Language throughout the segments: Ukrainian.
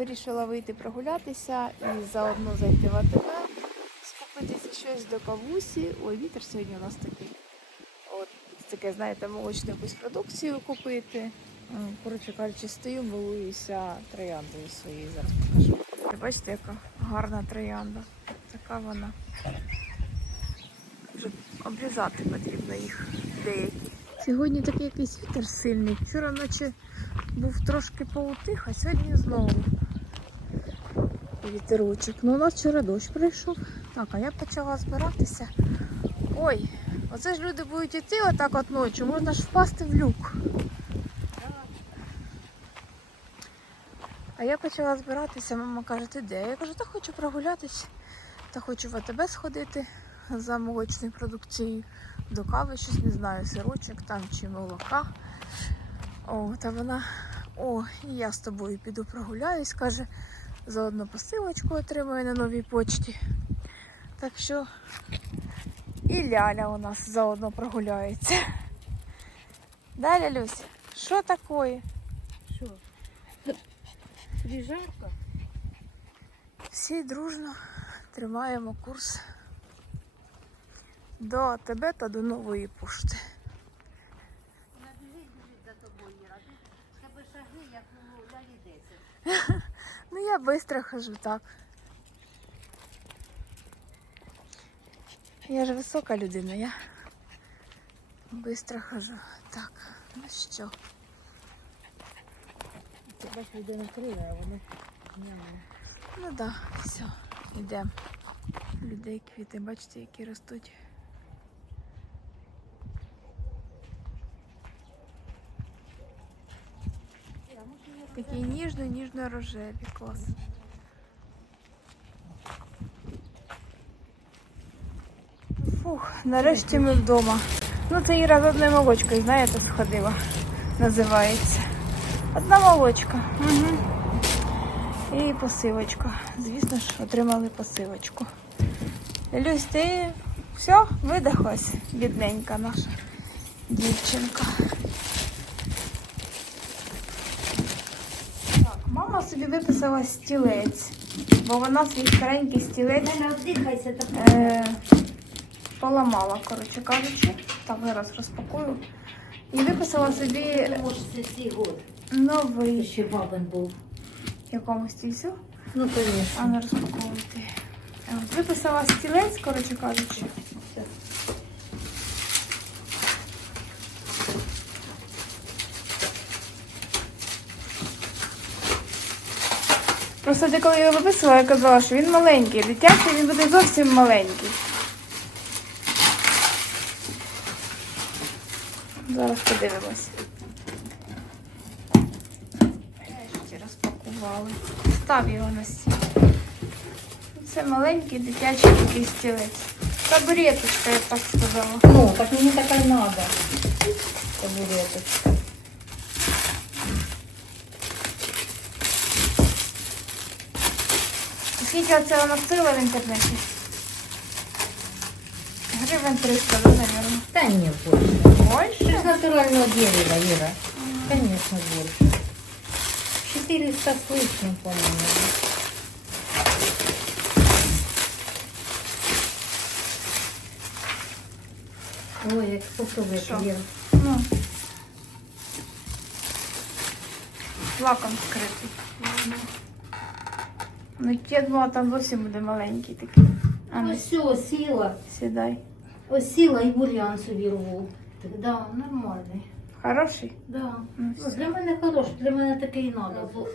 вирішила вийти прогулятися і заодно зайти в АТБ, скупитися щось до кавусі. Ой, вітер сьогодні у нас такий. От таке, знаєте, молочну якусь продукцію купити. Коротше кажучи, стою, милуюся трояндою своєю. Зараз покажу. Бачите, яка гарна троянда. Така вона. Вже обрізати потрібно їх деякі. Сьогодні такий якийсь вітер сильний. Вчора ночі був трошки поутих, а сьогодні знову вітерочок. Ну, у нас вчора дощ прийшов. Так, а я почала збиратися. Ой, оце ж люди будуть йти отак от ночі, можна ж впасти в люк. А я почала збиратися, мама каже, ти де? Я кажу, та хочу прогулятись, та хочу в АТБ сходити за молочною продукцією. До кави щось не знаю, сирочок там чи молока. О, та вона, о, і я з тобою піду прогуляюсь, каже, заодно посилочку отримаю на новій почті. Так що і Ляля у нас заодно прогуляється. Далі, Люсь, що таке? Що? Тобі жарко? Всі дружно тримаємо курс до тебе та до нової пошти. Вона біжить, біжить за тобою. Тебе шаги, як у лялі 10. Ну я швидко хожу так. Я ж висока людина, я швидко хожу. Так, ну що? Тебе ж людина крила, а воно немає. Ну так, да, все, йдемо. Людей квіти, бачите, які ростуть. Такі ніжно-ніжно-рожеві, клас. Фух, нарешті ми вдома. Ну, це Іра з одною молочкою, знаєте, сходила. Називається. Одна молочка. Угу. І посилочка. Звісно ж, отримали посилочку. Люсь, ти все, видихлась, бідненька наша дівчинка. Так, мама собі виписала стілець, бо вона свій старенький стілець е, поламала, коротше кажучи. Так, зараз розпакую. І виписала собі новий Ще бабин був. якомусь стільцю. Ну, А не розпаковувати. Е, Виписала стілець, коротше кажучи. Просто ти коли його виписувала, я казала, що він маленький. Дитячий він буде зовсім маленький. Зараз подивимось. Розпакували. Став його на стіл. Це маленький дитячий такий стілець. Табуреточка, я так сказала. Ну, так мені така й надо. Табуреточка. Скільки оце вона стоїла в інтернеті? Гривень 300, да, наверное. Та ні, больше. Це ж натурального дерева, Іра. Конечно, больше. 400 с лишним, по-моему. Ой, як попробуй, Що? Іра. Ну. Лаком скритий. Ну, я думала, там зовсім буде маленький такий. А ну, все, сіла. сідай. Ось сіла і бур'ян собі рву. Так, да, нормальний. Хороший? Да. Ну, Ну, для мене хороший, для мене такий і надо. Бо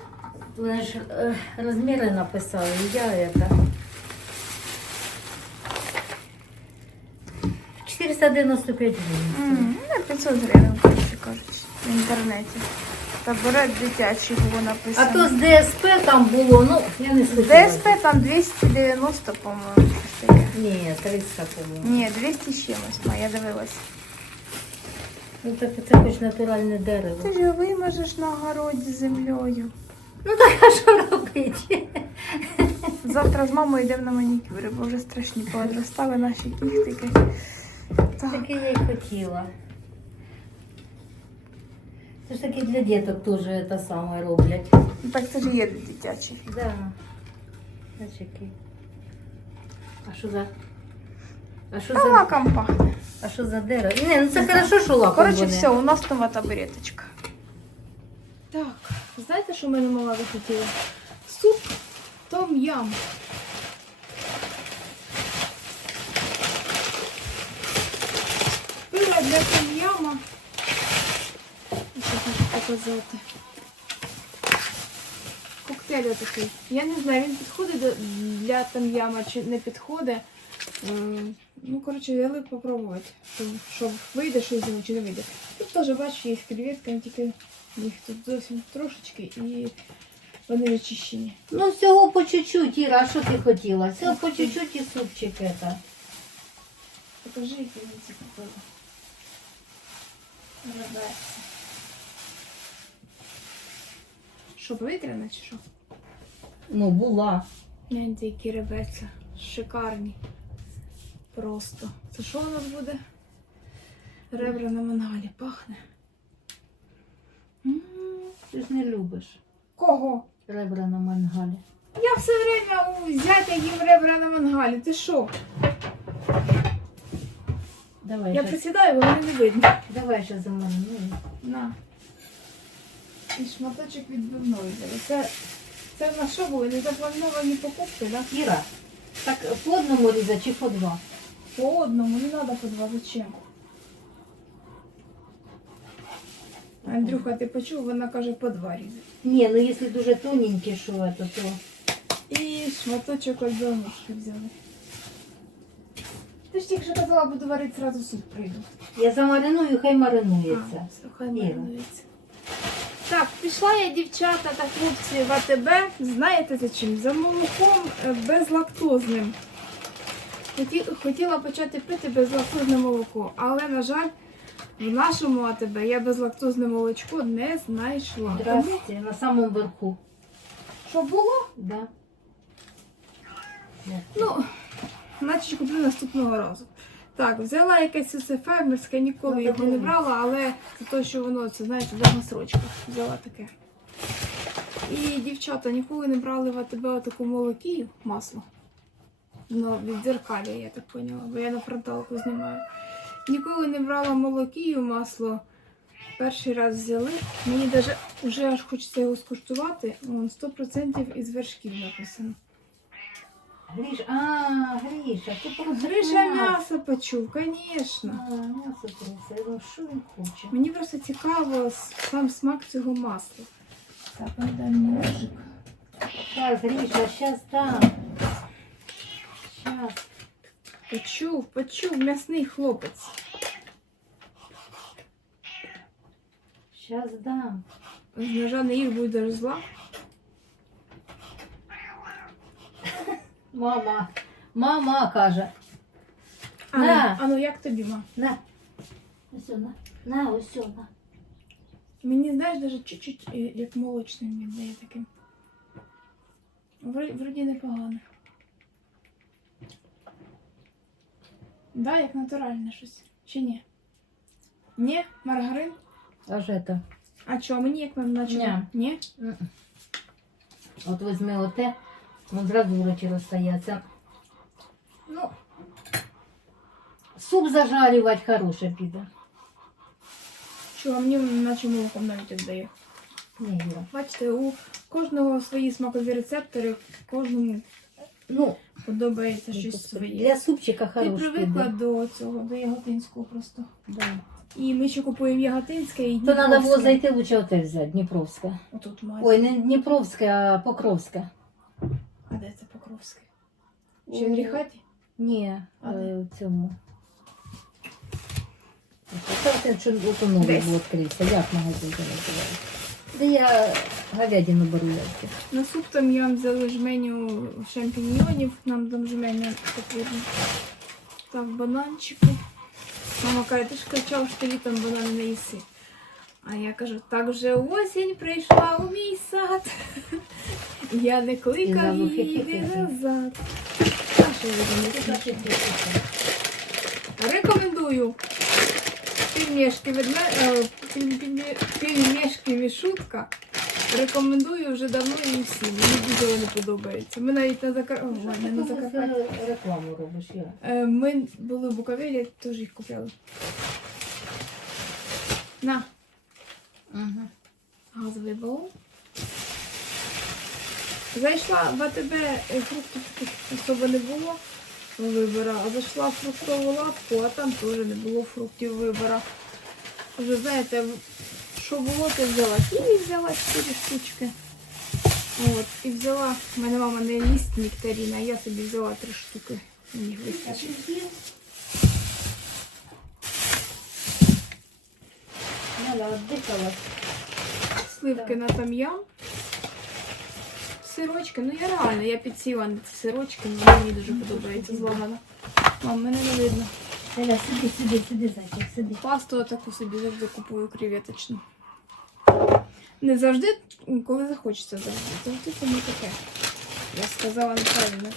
вони ж е, розміри написали, і я это. 495 гривень. М, Ну, 500 гривень, коротше кажучи, в інтернеті. Табурет дитячий було А написано. то з ДСП там було, ну, я не слухала. ДСП там 290, по-моєму. щось таке. Ні, 300 по-моєму. Ні, 200 з чимось, ма, я дивилась. Ну так це хоч натуральне дерево. Ти ж його вимажеш на городі землею. Ну так а що робити? Завтра з мамою йдемо на манікюри, бо вже страшні поодростали наші кіхтики. Так. Таке я й хотіла. Це ж таки для діток теж те саме роблять. Ну так це ж є дитячий. Да. Зачекай. А що за. А що Та за. лаком пахне. А що за дерево? Ні, ну це хорошо, що лаком Коротше, буде. все, у нас нова табуреточка. Так, знаєте, що мене мала захотіла? Суп том ям. Пила для том яма. Що хочу показати. Коктейль такий. Я не знаю, він підходить для там яма чи не підходить. Ем, Ну, коротше, я лип попробувати, щоб, вийде щось з нього чи не вийде. Тут теж бачу, є креветки, тільки їх тут зовсім трошечки і вони очищені. Ну, всього по чуть-чуть, Іра, а що ти хотіла? Всього по чуть-чуть і супчик это. Покажи, які вони ці купили. Ребеться. Що, повітряна чи що? Ну, була. Гляньте, які ребеться. Шикарні. Просто. Це що у нас буде? Ребра на мангалі пахне. М, Ти ж не любиш Кого? ребра на мангалі. Я все время у зятя їм ребра на мангалі. Ти що? Давай, Я щас- присідаю, бо мене не видно. Давай ще за мене. Ну, На. І шматочок відбивної. Це, це в нас що були? Незаплановані покупки, так? Іра, так по одному різати чи по два? По одному, не треба по два. Зачем? Андрюха, ти почув, вона каже по два різати. Ні, ну якщо дуже тоненькі, що это, то І шматочок альбомушки взяли. Ти ж тільки що казала, буду варити зразу суп прийду. я замариную, хай маринується. А, хай Іра. Так, пішла я, дівчата та хлопці, в АТБ. Знаєте за чим? За молоком е, безлактозним. Хотіла почати пити безлактозне молоко, але, на жаль, в нашому АТБ я безлактозне молочко не знайшла. Здрасте, на самому верху. що було? Да. Ну, значить куплю наступного разу. Так, взяла якесь оце фермерське, ніколи Ну, його не брала, але це те, що воно, це знаєте, довгосрочка. Взяла таке. І дівчата ніколи не брали в АТБ таку молокію, масло. Ну, від дзеркалі, я так поняла, бо я на фронталку знімаю. Ніколи не брала молокію, масло. Перший раз взяли. Мені навіть вже аж хочеться його скуштувати. Вон 100% із вершків написано. Гріш, а, Гріша, ти просто Гриша м'ясо. почув, звісно. А, м'ясо принесе. Ну, що він хоче? Мені просто цікаво сам смак цього масла. Так, дай ножик. Зараз, Гріша, зараз дам. Зараз. Почув, почув, м'ясний хлопець. Зараз дам. З ножа не їх буде зла. Мама. Мама каже. А, На. а ну як тобі, ма? На. Ось на. На, ось на. Мені, знаєш, навіть чуть-чуть е, як молочним віддає таким. Вроді, вроді непогано. Да, як натуральне щось. Чи ні? Ні? Маргарин? Аж это. А чого, мені як наче? Ні. Ні? М-м. От візьми оте, воно зразу в. Ну, суп зажарювати хороше піде. Чого, мені наче молоком навіть віддає. Ні, Юра. Бачите, у кожного свої смакові рецептори, кожному Ну, подобається щось своє. для супчика Ти хороше привикла піде. до цього, до яготинського просто. Да. І ми ще купуємо яготинське і То треба було Дніпровське. зайти лучше оте взяти, Дніпровське. Отут мать. Ой, не Дніпровське, а Покровське. Покровське? Чи в Ріхаті? Ні, А в цьому. Це що ото новий відкрився. Як магазин це називається? Де я говядину беру яйця. На суп там я взяла жменю шампіньйонів, нам там жменя потрібно. Так, бананчики. Мама каже, ти ж кричав, що ти літом банани не їси. А я кажу, так вже осінь прийшла у мій сад. Я не кликав її йди назад. Рекомендую. Пельмешки ведме... е, пельмешки Мішутка. Рекомендую вже давно і всім. Мені дуже вони подобаються. Ми навіть на Закар... О, не на Закарпатті. рекламу робиш, я. Е, Ми були в Буковелі, теж їх купляли. На, Угу. газовий балон. Зайшла в АТБ, е, фруктів таких особо не було вибора, а зайшла в фруктову лавку, а там теж не було фруктів вибора. Вже знаєте, що було, то взяла. І взяла 4 штучки. От, і взяла, в мене мама не їсть нектаріна, а я собі взяла 3 штуки. Мені вистачить. Віддихалась. Сливки на там'ям. Сирочки, ну я реально, я підсіла на ці сирочки, мені дуже подобається зламана. Мам, мене не видно. Наля, сиди, сиди, сиди, зайчик, сиди. Пасту таку собі завжди купую креветочну. Не завжди, коли захочеться завжди. Завжди це не таке. Я сказала неправильно.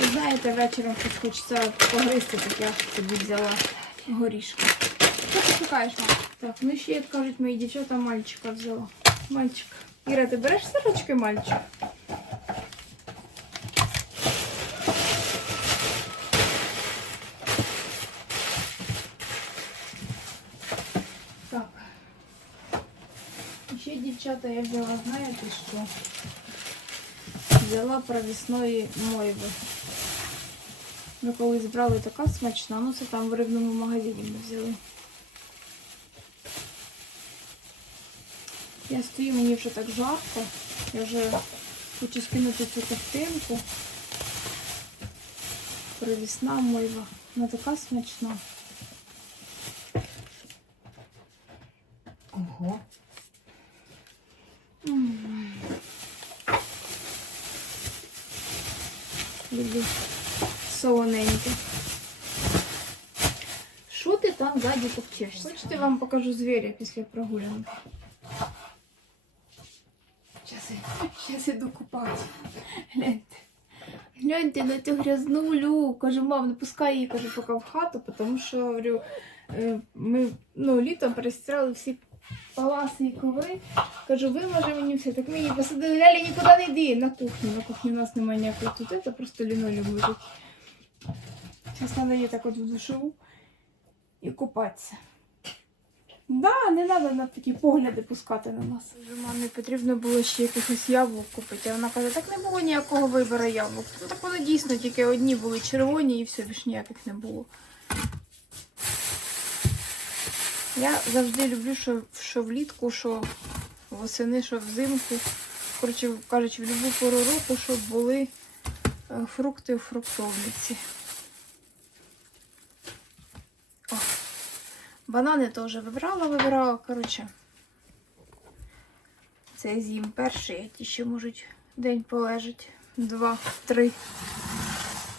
Ви знаєте, вечором щось хочеться погризти, так я собі взяла горішки. Що ти шукаєш, мам? Так, ну ще, як кажуть мої дівчата, мальчика взяла. Мальчик. Іра, ти береш сирочки, мальчик? Так. Ще дівчата я взяла, знаєте що? Взяла провісної мойви. Ми колись брали така смачна, ну це там в рибному магазині ми взяли. Я стою, мені вже так жарко. Я вже хочу скинути цю картинку. Провісна мойва. Вона така смачна. Ого. Люблю солоненьке. Що ти там ззаді топчешся? Хочете, вам покажу звіря після прогулянки? Зараз іду купати. Гляньте. Гляньте на цю грязнулю. Кажу, мам, не пускай її, кажу, поки в хату, тому що говорю, е, ми ну, літом перестирали всі паласи і коври. Кажу, виложи мені все. Так мені посадили, Ляля, нікуди не йди на кухню. На кухні у нас немає ніякої тут, це просто лінолеум лежить. Зараз треба її так от в душову і купатися. Да, не треба на такі погляди пускати на нас. Мамі потрібно було ще якихось яблук купити. А вона каже, так не було ніякого вибору яблук. Так воно дійсно тільки одні були червоні і все, більш ніяких не було. Я завжди люблю, що, що влітку, що восени, що взимку. Коротше кажучи, в будь-яку пору року, щоб були е, фрукти в фруктовниці. Банани теж вибирала, вибирала. Коротше, це з'їм перший, ті ще можуть день полежать. Два, три.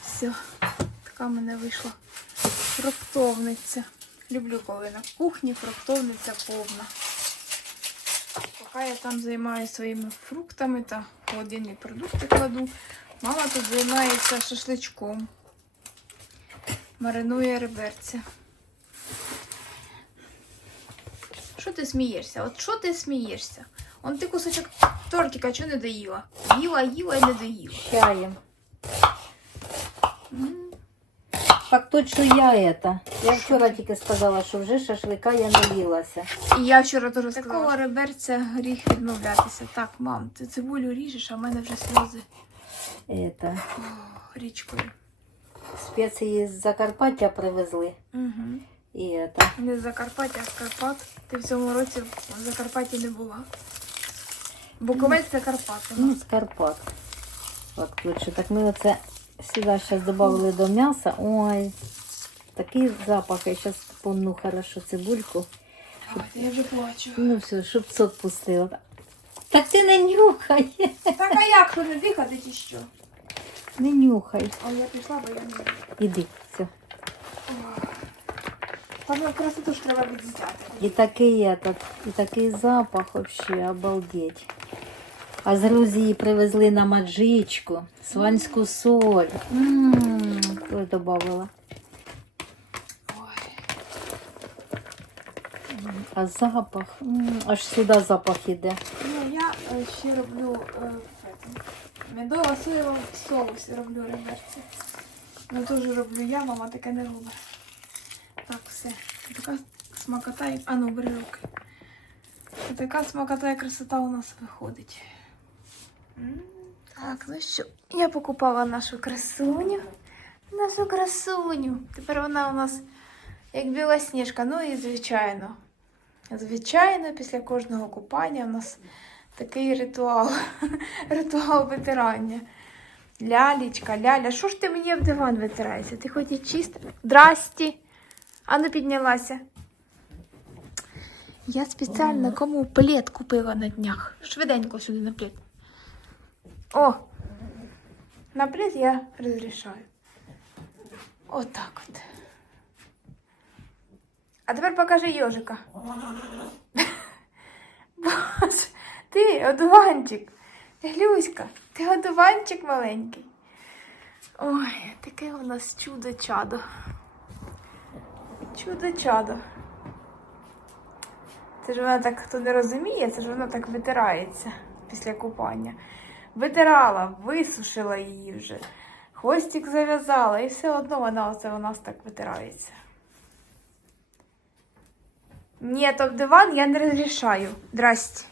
Все, така мене вийшла фруктовниця. Люблю, коли на кухні фруктовниця повна. Поки я там займаюся своїми фруктами та холодильні продукти кладу, мама тут займається шашличком. Маринує реберця. Що ти смієшся? От що ти смієшся? Он ти кусочок тортика чого не доїла? Їла, їла і не доїла. Чаєм. Так точно я это. Я вчора тільки сказала, що вже шашлика я наїлася. І я вчора теж сказала. Такого реберця гріх відмовлятися. Так, мам, ти цибулю ріжеш, а в мене вже сльози Это. О, річкою. Спеції з Закарпаття привезли. Угу. І это. Не з Закарпаття, а з Карпат. Ти в цьому році в Закарпатті не була. Буковець це Карпати. Ну, з Карпат. От ключу. Так ми оце сюди зараз додали до м'яса. Ой, такий запах. Я зараз помну хорошо цибульку. Ой, я вже плачу. Ну все, щоб сок пустила. Так ти не нюхай. Так а як то не дихати чи що? Не нюхай. А я пішла, бо я не. Іди. Все. Ох. Там якраз теж треба відзняти. І такий этот, і такий запах вообще обалдеть. А з Грузії привезли нам аджичку, сванську соль. Ммм, добавила. А запах, м, аж сюди запах іде. Ну, я е, ще роблю е, медово соєвий соус роблю реверсі. Ну теж роблю я, мама таке не робить. Так, все. Така смакота і. А ну, бери руки. Така смакота і красота у нас виходить. Так, ну що, я покупала нашу красуню. Нашу красуню. Тепер вона у нас як біла сніжка. Ну і звичайно. Звичайно, після кожного купання у нас такий ритуал. ритуал витирання. Лялечка, ляля, що ж ти мені об диван витираєшся? Ти хоч і чисто. Здрасті. Ану піднялася. Я спеціально кому плед купила на днях. Швиденько сюди на плед. О! На плед я розрішаю. Отак от. А тепер покажи йожика. Боже, ти одуванчик. Глюська, ти одуванчик маленький. Ой, таке у нас чудо-чадо. Чудо-чадо. Це ж вона так, хто не розуміє, це ж вона так витирається після купання. Витирала, висушила її вже. Хвостик зав'язала, і все одно вона оце у нас так витирається. Ні, об диван я не розрішаю. Здрасте.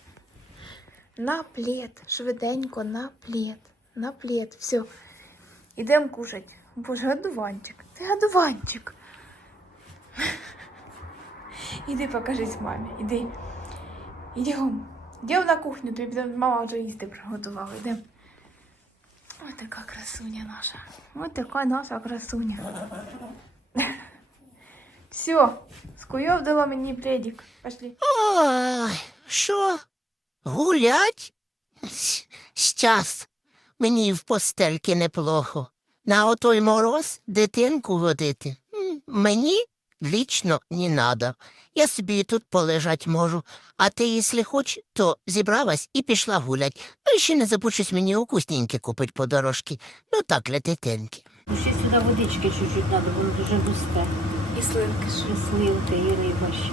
На плед, швиденько, на плед, на плед. Все. Ідемо кушать. Боже, гадуванчик. Ти гадуванчик. Іди покажись мамі. Іди. Ідем. Ідем на кухню, тобі мама вже їсти приготувала. Ідем. Ось така красуня наша. Ось така наша красуня. Все, скуйовдила мені пледик. Пошли. Ой, що? Гулять? Щас. Мені в постельки неплохо. На отой мороз дитинку водити. Мені лічно не надо. Я собі і тут полежать можу. А ти, якщо хоч, то зібралась і пішла гулять. Ну і ще не забудь щось мені вкусненьке купить по дорожки. Ну так, для дитинки. Ще сюди водички чуть-чуть треба, воно дуже густе. І сливки ж. І сливка, і риба ще.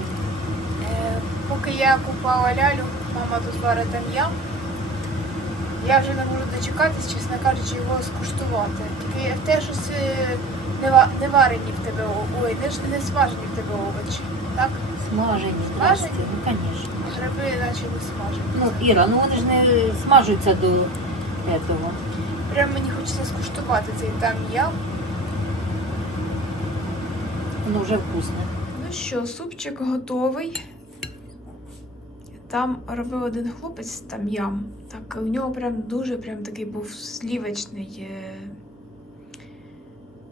Е, поки я купала лялю, мама тут варить там'ям. Я вже не можу дочекатись, чесно кажучи, його скуштувати. Тільки те, що це не, ва- не варені в тебе, ой, не, ж- не смажені в тебе овочі. Так? Смажені. Смажені? Ну, звісно. Гриби почали смажені. Ну, Іра, ну вони ж не смажуться до этого. Прям мені хочеться скуштувати цей там'ям. Воно вже вкусне. Ну що, супчик готовий. Там робив один хлопець там ям. Так, у нього прям дуже прям такий був слівочний е,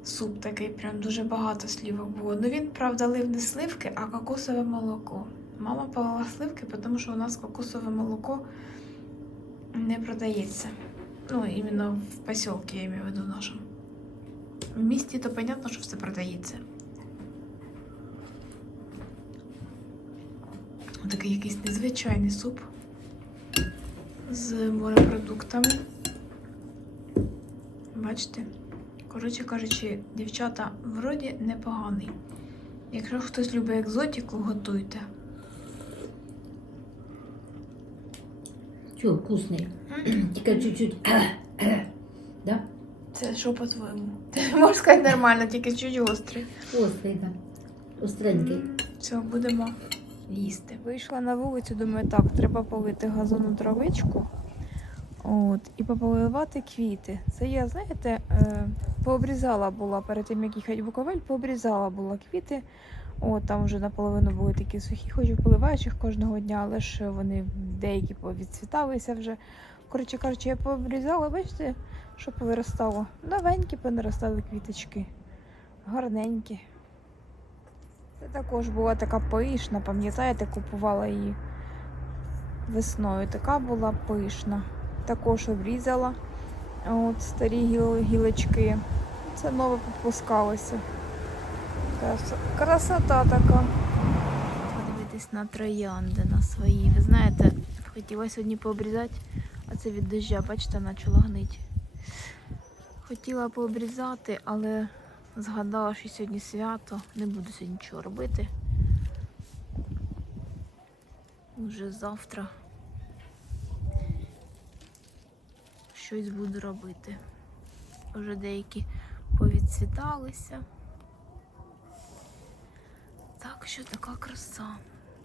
суп такий, прям дуже багато слівок було. Ну він, правда, лив не сливки, а кокосове молоко. Мама полила сливки, тому що у нас кокосове молоко не продається. Ну, іменно в посілки, я маю в виду нашому. В місті то понятно, що все продається. Такий якийсь незвичайний суп з морепродуктами. Бачите? Коротше кажучи, дівчата, вроді непоганий. Якщо хтось любить екзотику, готуйте. Чого, вкусний. Тільки чуть-чуть. да? Це що по-твоєму? Можеш сказати нормально, тільки чуть гострий. Острий, так. Остренький. Все, будемо їсти. Вийшла на вулицю, думаю, так, треба полити газону травичку. От, і пополивати квіти. Це я, знаєте, е, пообрізала була перед тим, як їхати в Буковель, пообрізала була квіти. От, там вже наполовину були такі сухі, хоч і поливаєш їх кожного дня, але ж вони деякі повідцвіталися вже. Коротше кажучи, я пообрізала, бачите, що повиростало. Новенькі понаростали квіточки. Гарненькі. Це також була така пишна, пам'ятаєте, купувала її весною. Така була пишна. Також обрізала от, старі гілочки. Це нове попускалося. Красота така. Подивитись на троянди на свої. Ви знаєте, хотіла сьогодні пообрізати, а це від дождя, бачите, почало гнити. Хотіла пообрізати, але згадала, що сьогодні свято, не буду сьогодні нічого робити. Уже завтра щось буду робити. Уже деякі повідцвіталися. Так що така краса.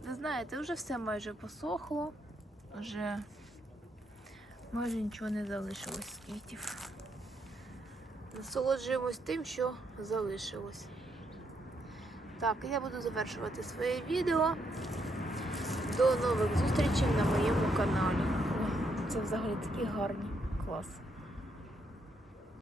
Ви знаєте, вже все майже посохло, вже майже нічого не залишилось з квітів. Насолоджуємось тим, що залишилось. Так, я буду завершувати своє відео. До нових зустрічей на моєму каналі. Це взагалі такі гарні. Клас.